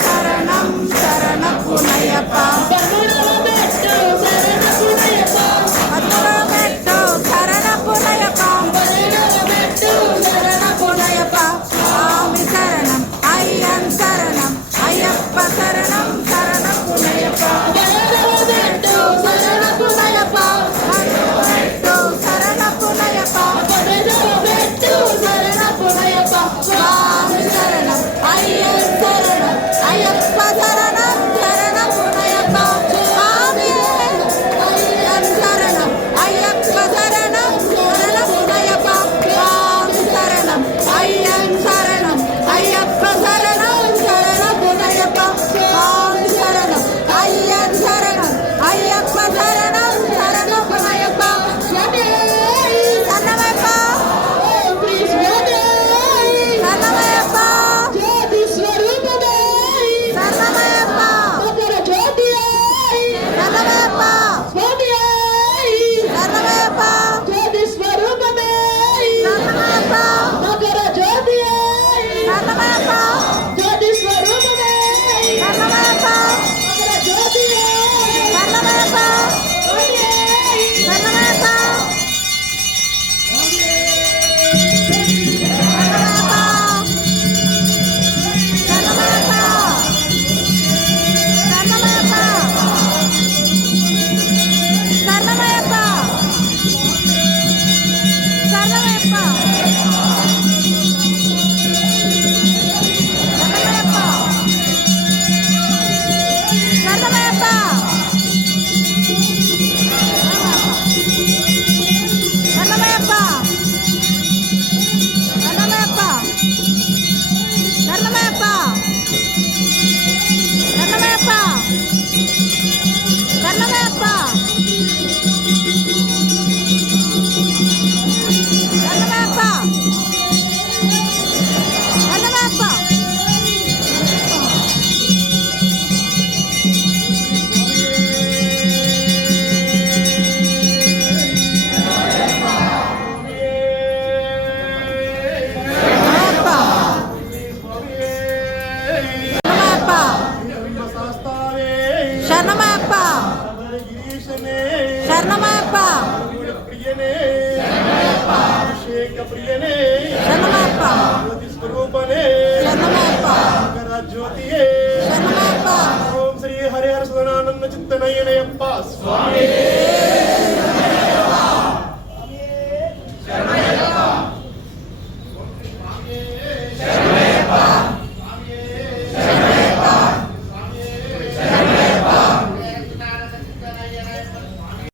శరణం శరణపునయ్యప్ప మధురమెట్టు శరణపునయ్యప్ప శరణపునయ్యప్ప స్వామి శరణం అయ్యన్ శరణం అయ్యప్ప శరణం శరణపునయ్యప్ప మధురమెట్టు శరణపునయ్యప్ప మధురమెట్టు శరణపునయ్యప్ప మధురమెట్టు శరణపునయ్యప్ప స్వామి శరణం అయ్యన్ శరణం అయ్యప్ప శరణం శరణపునయ్యప్ప స్వామి అయ్యన్ శరణం అయ్యప్ప శరణం శరణపునయ్యప్ప స్వామి శరణం అయ్యన్ శరణం అయ్యప్ప శరణం శరణపునయ్యప్ప స్వామి శరణం అయ్యన్ శరణం అయ్యప్ప శరణం శరణపునయ్యప్ప స్వామి శరణమయ్యప్ప శరణమయ్యప్ప జ్యోతి స్వరూపమే శరణమయ్యప్ప మకర జ్యోతి శరణమయ్యప్ప స్వామి శరణమయ్యప్ప జ్యోతి స్వరూపమే శరణమయ్యప్ప మకర జ్యోతి శరణమయ్యప్ప జ్యోతి స్వరూపమే శరణమయ్యప్ప మకర జ్యోతి శరణమయ్యప్ప స్వామి శరణమయ్యప్ప శరణమయ్యప్ప శరణమయ్యప్ప అభిషేక ప్రియనే శరణమయ్యప్ప జ్యోతి స్వరూపనే శరణమయ్యప్ప మకర జ్యోతియే శరణమయ్యప్ప ఓం శ్రీ హరిహర సుధనానంద చిత్తనయనయప్ప స్వామి